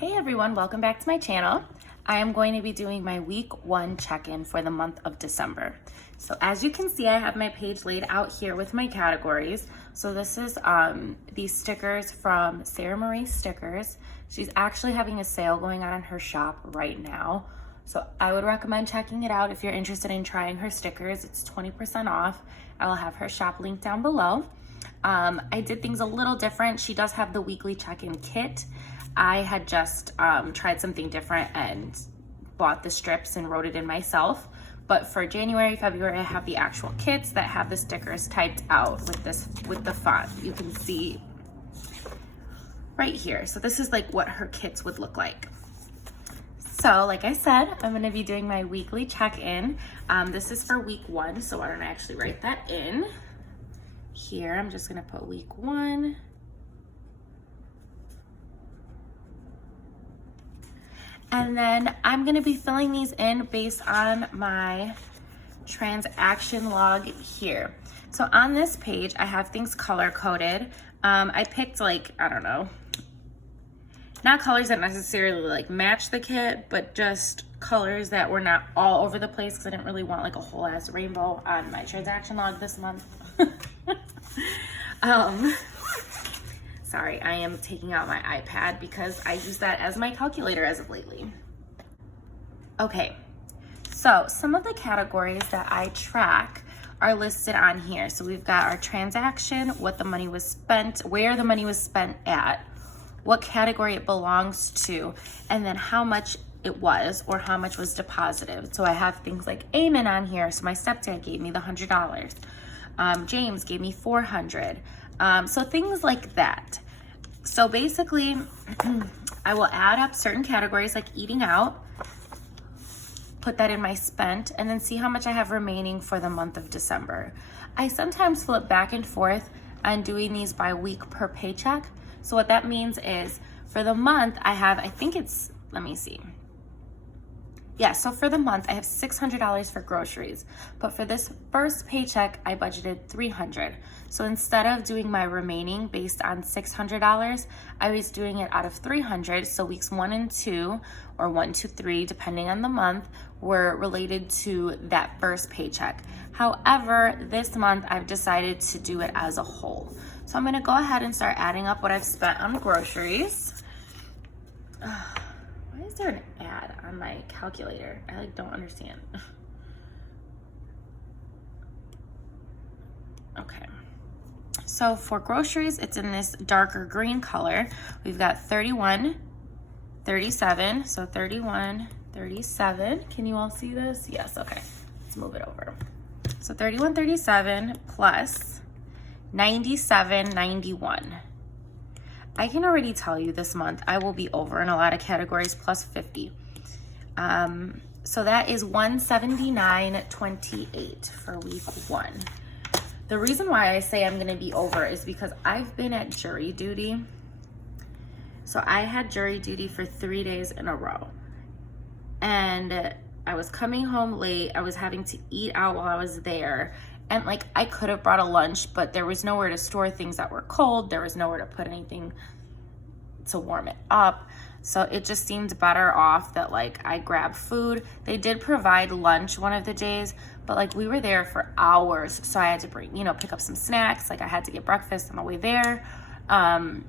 Hey everyone, welcome back to my channel. I am going to be doing my week 1 check-in for the month of December. So as you can see, I have my page laid out here with my categories. So this is these stickers from Sarah Marie Stickers. She's actually having a sale going on in her shop right now. So I would recommend checking it out if you're interested in trying her stickers. It's 20% off. I will have her shop link down below. I did things a little different. She does have the weekly check-in kit. I had just tried something different and bought the strips and wrote it in myself. But for January, February, I have the actual kits that have the stickers typed out with the font. You can see right here. So this is like what her kits would look like. So like I said, I'm gonna be doing my weekly check-in. This is for week 1, so why don't I actually write that in here. I'm just gonna put week 1. And then I'm gonna be filling these in based on my transaction log here. So on this page, I have things color coded. I picked like, I don't know, not colors that necessarily like match the kit, but just colors that were not all over the place because I didn't really want like a whole ass rainbow on my transaction log this month. Sorry, I am taking out my iPad because I use that as my calculator as of lately. Okay, so some of the categories that I track are listed on here. So we've got our transaction, what the money was spent, where the money was spent at, what category it belongs to, and then how much it was or how much was deposited. So I have things like Eamon on here. So my stepdad gave me the $100. James gave me $400. So things like that. So basically, I will add up certain categories like eating out, put that in my spent, and then see how much I have remaining for the month of December. I sometimes flip back and forth on doing these by week per paycheck. So what that means is for the month I have, I think it's, let me see. Yeah, so for the month, I have $600 for groceries, but for this first paycheck, I budgeted $300. So instead of doing my remaining based on $600, I was doing it out of $300. So weeks 1 and 2, or 1 to 3, depending on the month, were related to that first paycheck. However, this month, I've decided to do it as a whole. So I'm gonna go ahead and start adding up what I've spent on groceries. Why is there an ad on my calculator? I like don't understand. Okay. So for groceries, it's in this darker green color. We've got 31, 37. So 31, 37. Can you all see this? Yes, okay. Let's move it over. So 31, 37 plus 97, 91. I can already tell you this month I will be over in a lot of categories plus 50. So that is 179.28 for week 1. The reason why I say I'm gonna be over is because I've been at jury duty. So I had jury duty for 3 days in a row. And I was coming home late. I was having to eat out while I was there. And like I could have brought a lunch, but there was nowhere to store things that were cold. There was nowhere to put anything to warm it up. So it just seemed better off that like I grab food. They did provide lunch one of the days, but like we were there for hours. So I had to bring, pick up some snacks. Like I had to get breakfast on the way there. And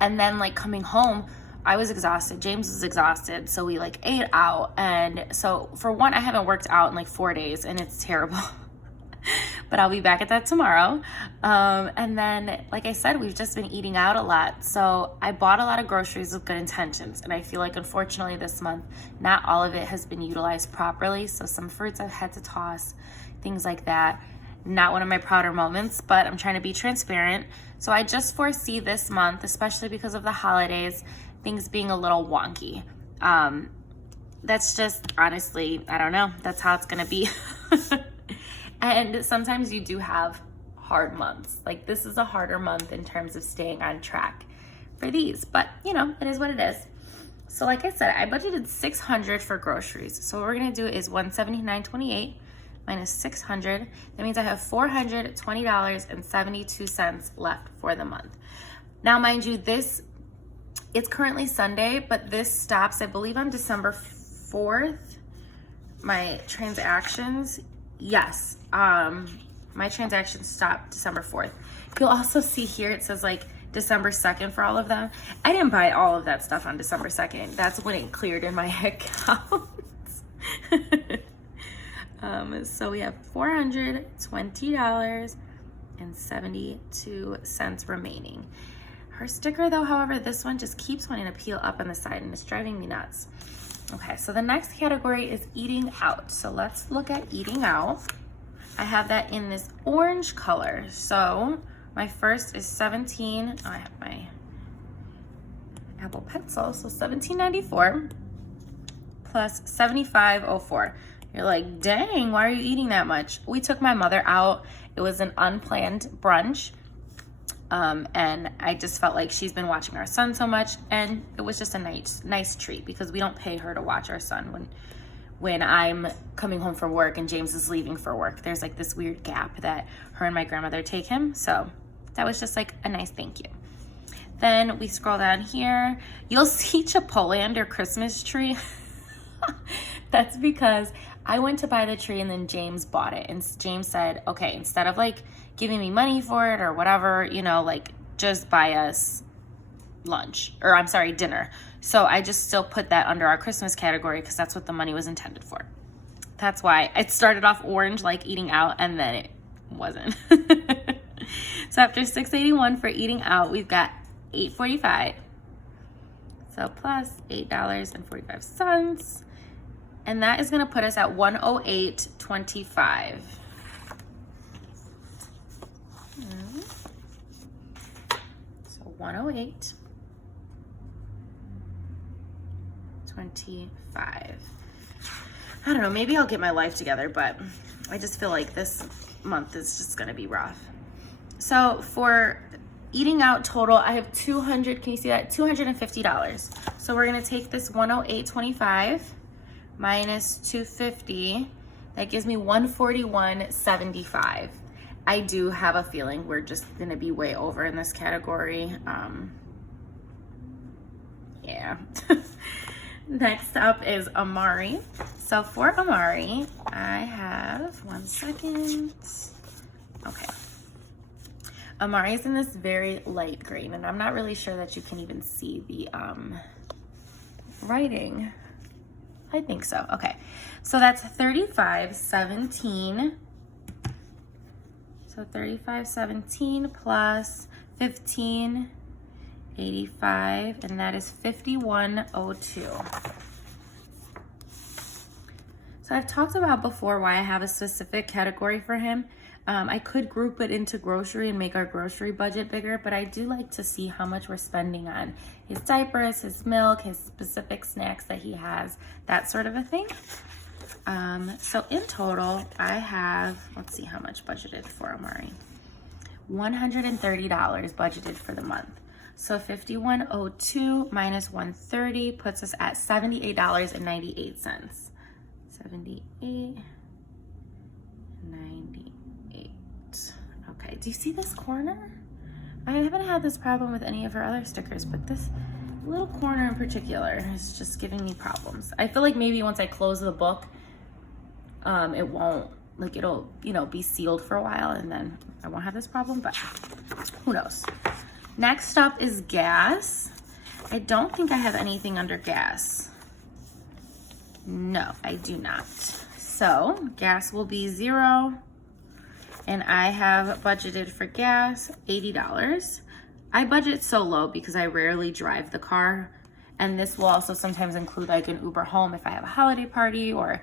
then like coming home, I was exhausted. James was exhausted. So we like ate out. And so for one, I haven't worked out in like 4 days and it's terrible. But I'll be back at that tomorrow. And then, like I said, we've just been eating out a lot. So I bought a lot of groceries with good intentions. And I feel like, unfortunately, this month, not all of it has been utilized properly. So some fruits I've had to toss, things like that. Not one of my prouder moments, but I'm trying to be transparent. So I just foresee this month, especially because of the holidays, things being a little wonky. That's just, honestly, I don't know. That's how it's going to be. And sometimes you do have hard months. Like this is a harder month in terms of staying on track for these, but it is what it is. So like I said, I budgeted $600 for groceries. So what we're gonna do is $179.28 minus $600. That means I have $420.72 left for the month. Now, mind you, this It's currently Sunday, but this stops, I believe, on December 4th. My transactions, yes, my transactions stopped December 4th. You'll also see here, it says like December 2nd for all of them. I didn't buy all of that stuff on December 2nd. That's when it cleared in my account. So we have $420.72 remaining. Her sticker though, however, this one just keeps wanting to peel up on the side and it's driving me nuts. Okay, so the next category is eating out. So let's look at eating out. I have that in this orange color. So my first is 17. Oh, I have my Apple Pencil. So $17.94 plus $75.04. You're like, dang, why are you eating that much? We took my mother out. It was an unplanned brunch. And I just felt like she's been watching our son so much, and it was just a nice treat because we don't pay her to watch our son when I'm coming home from work and James is leaving for work. There's like this weird gap that her and my grandmother take him. So that was just like a nice thank you. Then we scroll down here. You'll see Chipotle under Christmas tree. That's because I went to buy the tree and then James bought it. And James said, okay, instead of like giving me money for it or whatever, you know, like just buy us lunch, or I'm sorry, dinner. So I just still put that under our Christmas category because that's what the money was intended for. That's why it started off orange, like eating out, and then it wasn't. So after $6.81 for eating out, we've got $8.45. So plus $8.45. And that is gonna put us at $108.25. So 108.25. I don't know, maybe I'll get my life together, but I just feel like this month is just gonna be rough. So for eating out total, I have can you see that? $250. So we're gonna take this 108.25 minus 250. That gives me 141.75. I do have a feeling we're just gonna be way over in this category. Yeah. Next up is Amari. So for Amari, I have, one second. Okay. Amari's in this very light green, and I'm not really sure that you can even see the writing. I think so. Okay. So that's $35.17. So $35.17 plus $15.85, and that is $51.02. So I've talked about before why I have a specific category for him. I could group it into grocery and make our grocery budget bigger, but I do like to see how much we're spending on his diapers, his milk, his specific snacks that he has, that sort of a thing. So in total, I have, let's see how much budgeted for Amari. $130 budgeted for the month. So $51.02 minus $130 puts us at $78.98. $78.98. Okay, do you see this corner? I haven't had this problem with any of her other stickers, but this little corner in particular is just giving me problems. I feel like maybe once I close the book, it won't, like it'll, you know, be sealed for a while and then I won't have this problem, but who knows. Next up is gas. I don't think I have anything under gas. No, I do not. So gas will be $0. And I have budgeted for gas $80. I budget so low because I rarely drive the car. And this will also sometimes include like an Uber home if I have a holiday party or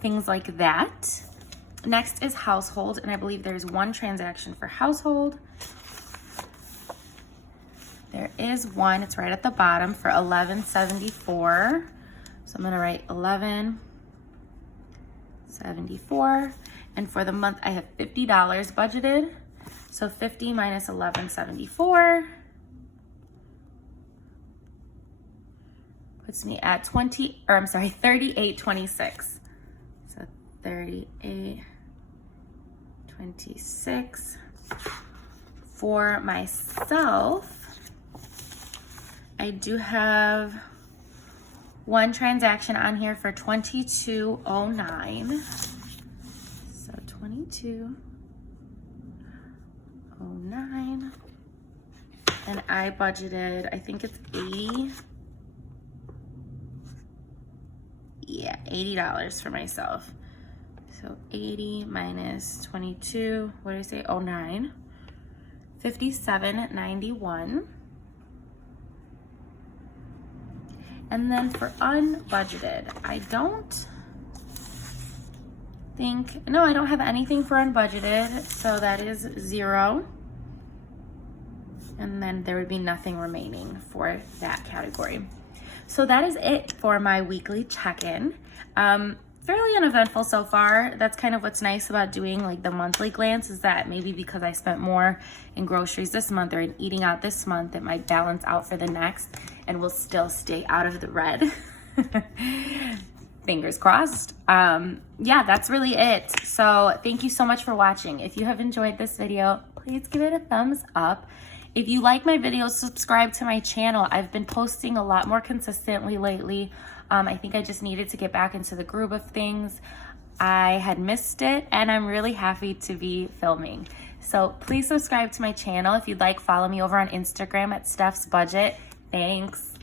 things like that. Next is household, and I believe there's one transaction for household. There is one, it's right at the bottom for $11.74. So I'm gonna write $11.74. And for the month, I have $50 budgeted. So 50 minus 11.74 puts me at 38.26. So 38.26. For myself, I do have one transaction on here for $22.09. So $22.09. And I budgeted, I think it's $80 for myself. So 80 minus 22, what did I say? 09. $57.91. And then for unbudgeted, I don't have anything for unbudgeted, so that is 0. And then there would be nothing remaining for that category. So that is it for my weekly check-in. Fairly uneventful so far. That's kind of what's nice about doing like the monthly glance, is that maybe because I spent more in groceries this month or in eating out this month, it might balance out for the next and we'll still stay out of the red. Fingers crossed. Yeah, that's really it. So thank you so much for watching. If you have enjoyed this video, please give it a thumbs up. If you like my videos, subscribe to my channel. I've been posting a lot more consistently lately. I think I just needed to get back into the groove of things. I had missed it, and I'm really happy to be filming. So please subscribe to my channel. If you'd like, follow me over on Instagram at Steph's Budget. Thanks.